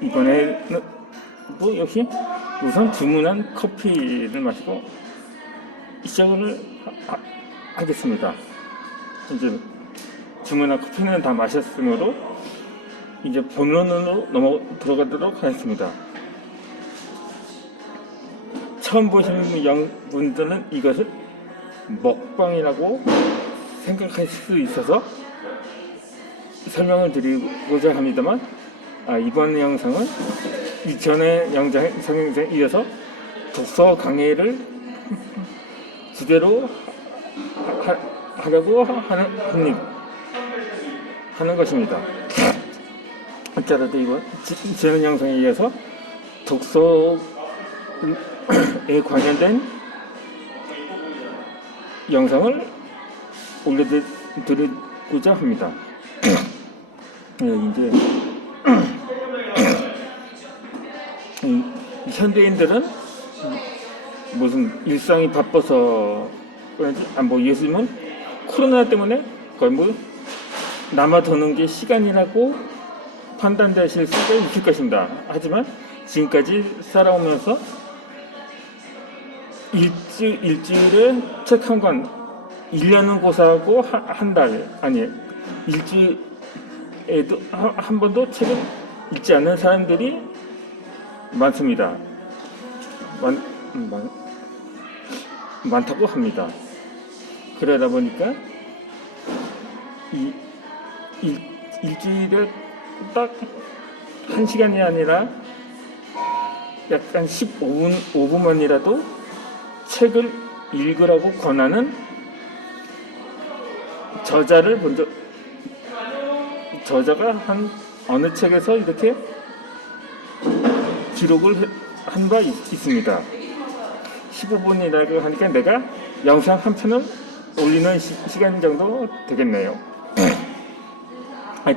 이번에는 또 역시 우선 주문한 커피를 마시고 시작을 하겠습니다. 이제 주문한 커피는 다 마셨으므로 이제 본론으로 들어가도록 하겠습니다. 처음 보시는 분들은 이것을 먹방이라고 생각할 수 있어서 설명을 드리고자 합니다만, 이번 영상은 이전의 영상에 이어서 독서 강의를 주제로 하려고 하는 것입니다. 어쩌라도 이번 이전 영상에 이어서 독서에 관련된 영상을 올려드리고자 합니다. 이제 현대인들은 무슨 일상이 바빠서 그런지 요즘은 코로나 때문에 거의 남아도는 게 시간이라고 판단되실 수도 있을 것입니다. 하지만 지금까지 살아오면서 일주일에 책 한 권, 1년은 고사하고 한 달, 아니 일주일에도 한 번도 책을 읽지 않는 사람들이 많습니다. 많다고 합니다. 그러다 보니까 일주일에 딱 1시간이 아니라 약간 5분만이라도 책을 읽으라고 권하는 저자가 한 어느 책에서 이렇게 기록을 한 바 있습니다. 15분이라고 하니까 내가 영상 한 편을 올리는 시간 정도 되겠네요.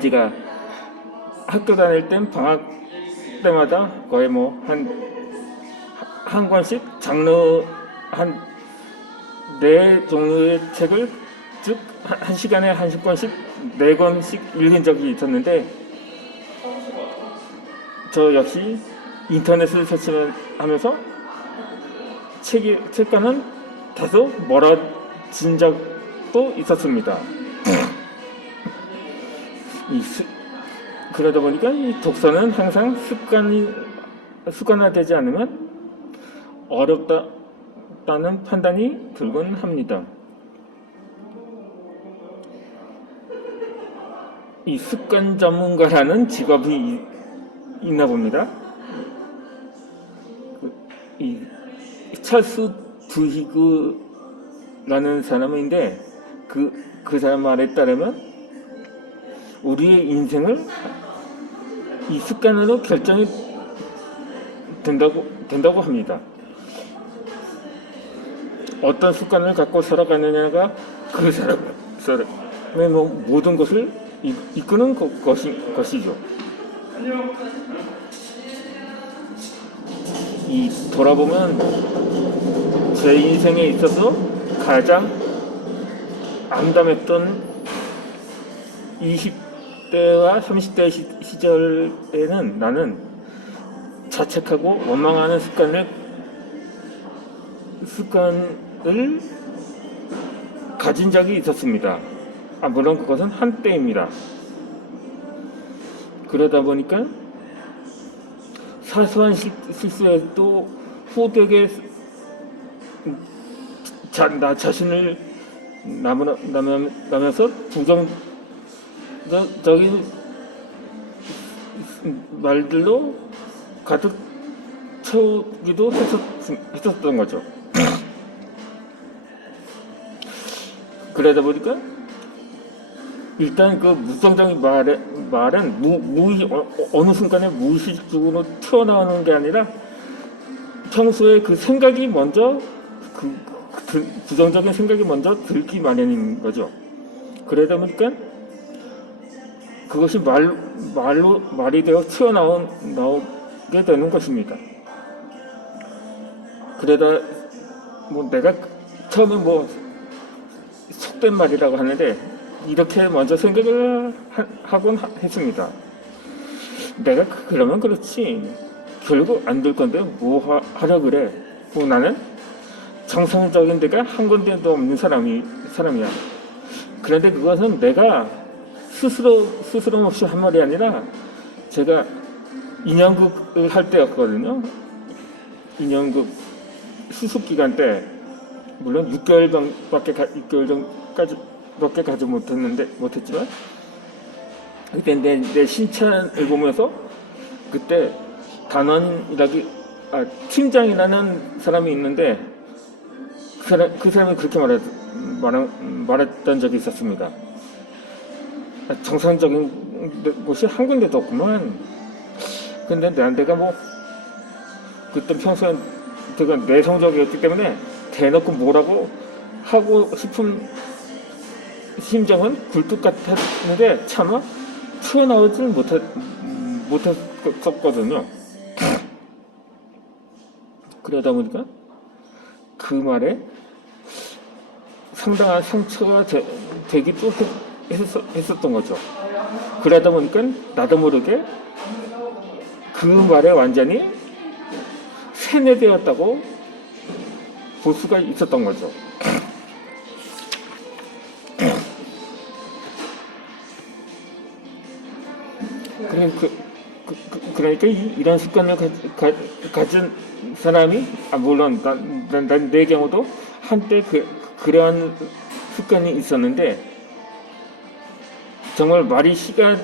제가 학교 다닐 땐 방학 때마다 거의 한 권씩 장르 한 4종류의 책을 즉 한 시간에 한 10권씩 4권씩 읽은 적이 있었는데, 저 역시 인터넷을 설치하면서 책과는 다소 멀어진 적도 있었습니다. 그러다 보니까 이 독서는 항상 습관화되지 않으면 어렵다는 판단이 들곤 합니다. 이 습관 전문가라는 직업이 있나 봅니다. 이 찰스 두히그라는 사람인데 그 사람 말에 따르면 우리의 인생을 이 습관으로 결정이 된다고 합니다. 어떤 습관을 갖고 살아가느냐가 그 사람의 모든 것을 이끄는 것이죠. 돌아보면 제 인생에 있어서 가장 암담했던 20대와 30대 시절에는 나는 자책하고 원망하는 습관을 가진 적이 있었습니다. 물론 그것은 한때입니다. 그러다 보니까 사소한 실수에도 후되게 나 자신을 나면서 부정적인 말들로 가득 채우기도 했었던 거죠. 그러다 보니까 일단 그 무성적인 말은 어느 순간에 무의식적으로 튀어나오는 게 아니라 평소에 그 생각이 먼저 부정적인 생각이 먼저 들기 마련인 거죠. 그러다 보니까 그것이 말이 되어 튀어나오게 되는 것입니다. 그러다 내가 처음에 속된 말이라고 하는데 이렇게 먼저 생각을 하곤 했습니다. 내가 그러면 그렇지 결국 안 될 건데 뭐 하려 그래. 뭐 나는 정상적인 데가 한 군데도 없는 사람이야. 그런데 그것은 내가 스스럼 없이 한 말이 아니라 제가 인연극을 할 때였거든요. 인연극 수습 기간 때 물론 6개월 전까지 가지 못했지만 그때 내 신천을 보면서 그때 팀장이라는 사람이 있는데 그 사람이 그렇게 말했던 적이 있었습니다. 정상적인 곳이 한 군데도 없구만. 근데 내가 뭐 그때 평소에 제가 내성적이었기 때문에 대놓고 뭐라고 하고 싶은 심정은 굴뚝 같았는데 차마 튀어나오질 못했었거든요. 그러다 보니까 그 말에 상당한 상처가 되기도 했었던 거죠. 그러다 보니까 나도 모르게 그 말에 완전히 세뇌되었다고 볼 수가 있었던 거죠. 그러니까 이런 습관을 가진 사람이 물론 내 경우도 한때 그러한 습관이 있었는데 정말 말이 시가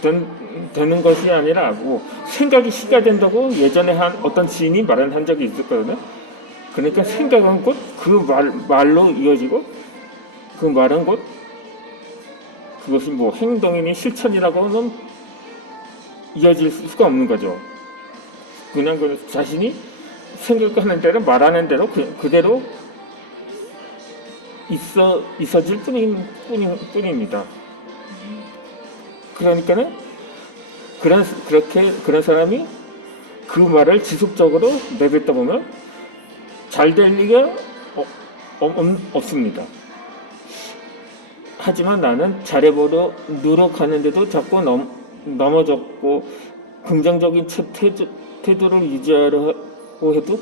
되는 것이 아니라 뭐 생각이 시가 된다고 예전에 한 어떤 지인이 한 적이 있었거든요. 그러니까 생각은 곧 그 말로 이어지고 그 말은 곧 그것이 뭐 행동이니 실천이라고는 이어질 수가 없는 거죠. 그냥 그 자신이 생각하는 대로 말하는 대로 그대로 있어질 뿐입니다. 그러니까는 그런 사람이 그 말을 지속적으로 내뱉다 보면 잘 될 리가 없습니다. 하지만 나는 잘해보려 노력하는데도 자꾸 넘어졌고 긍정적인 태도를 유지하려고 해도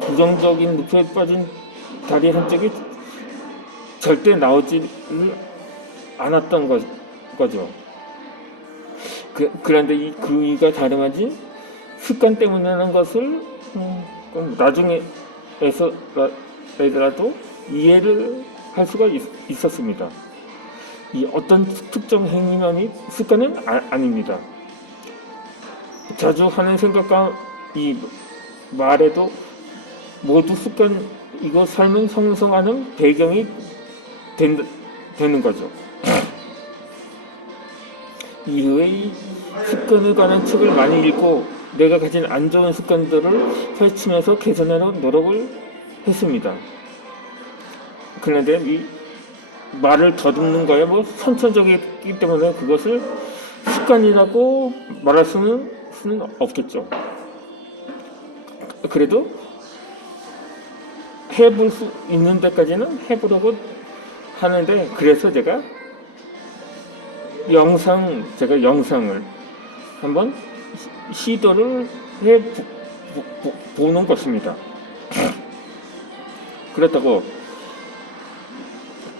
부정적인 늪에 빠진 다리 한쪽이 절대 나오지 않았던 거죠. 그런데 그 이유가 다름아닌 습관 때문이라는 것을 나중에라도 이해를 할 수가 있었습니다. 이 어떤 특정 행위만이 습관은 아닙니다. 자주 하는 생각과 이 말에도 모두 습관이고 삶을 형성하는 배경이 되는 거죠. 이후에 이 습관에 관한 책을 많이 읽고 내가 가진 안 좋은 습관들을 펼치면서 개선하려 노력을 했습니다. 그런데 이 말을 더듬는 거에 뭐 선천적이기 때문에 그것을 습관이라고 말할 수는 없겠죠. 그래도 해볼 수 있는 데까지는 해보려고 하는데 그래서 제가 영상을 한번 시도를 해보는 것입니다. 그렇다고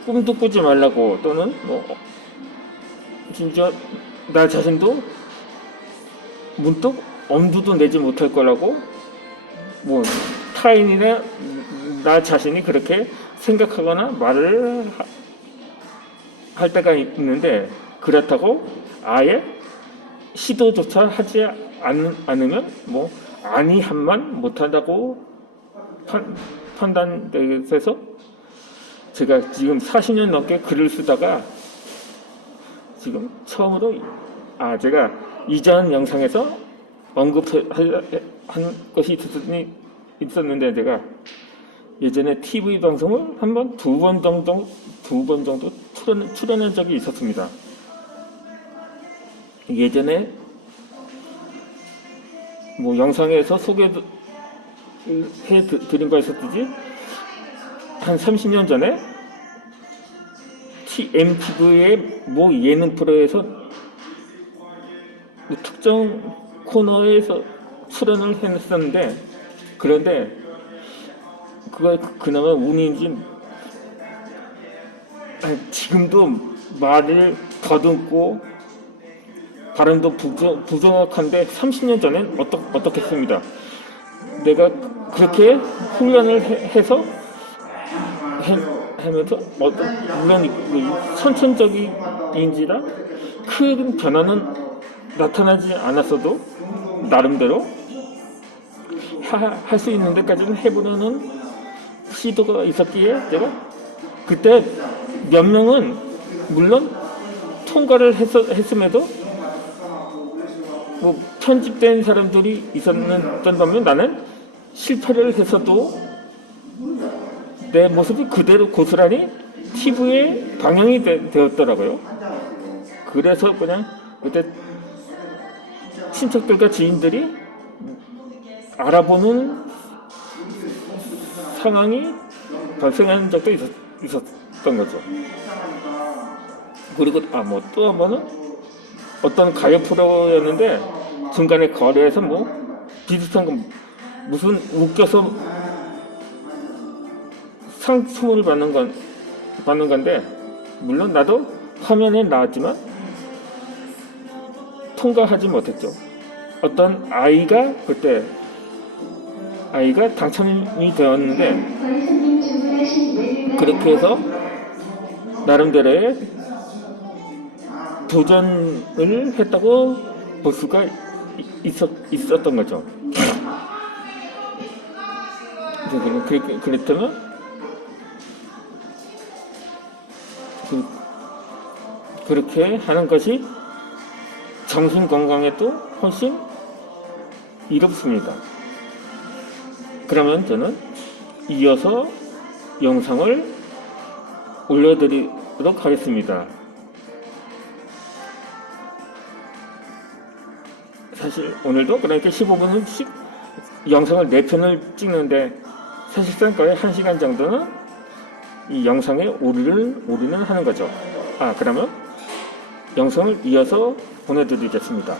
꿈도 꾸지 말라고 또는 뭐 진짜 나 자신도 문득 엄두도 내지 못할 거라고 뭐 타인이나 나 자신이 그렇게 생각하거나 말을 할 때가 있는데 그렇다고 아예 시도조차 하지 않으면 뭐 아니함만 못한다고 판단돼서 제가 지금 40년 넘게 글을 쓰다가 지금 처음으로 제가 이전 영상에서 언급한 것이 있었는데 제가 예전에 TV 방송을 두 번 정도 출연한 적이 있었습니다. 예전에 뭐 영상에서 소개해 드린 바 있었듯이 한 30년 전에 MTV의 모 예능 프로에서 뭐 특정 코너에서 출연을 했었는데, 그런데 그거 그나마 운인지 지금도 말을 더듬고 발음도 부정확한데 30년 전엔 어떻겠습니다. 내가 그렇게 훈련을 해서 하면서 물론 선천적인지라 큰 변화는 나타나지 않았어도 나름대로 할 수 있는 데까지는 해보려는 시도가 있었기에 제가 그때 몇 명은 물론 통과를 했음에도 뭐 편집된 사람들이 있었다면 나는 실패를 했어도 내 모습이 그대로 고스란히 TV에 방영이 되었더라고요. 그래서 그냥 그때 친척들과 지인들이 알아보는 상황이 발생한 적도 있었던 거죠. 그리고 뭐 또 한 번은 어떤 가요 프로였는데 중간에 거리에서 뭐 비슷한 거 무슨 웃겨서 상품을 받는 건데 물론 나도 화면에 나왔지만 통과하지 못했죠. 어떤 그때 아이가 당첨이 되었는데 그렇게 해서 나름대로의 도전을 했다고 볼 수가 있었던 거죠. 그랬다면 그렇게 하는 것이 정신 건강에도 훨씬 이롭습니다. 그러면 저는 이어서 영상을 올려드리도록 하겠습니다. 사실 오늘도 그러니까 15분씩 영상을 4편을 찍는데 사실상 거의 1시간 정도는 이 영상에 오류는 하는 거죠. 그러면 영상을 이어서 보내드리겠습니다.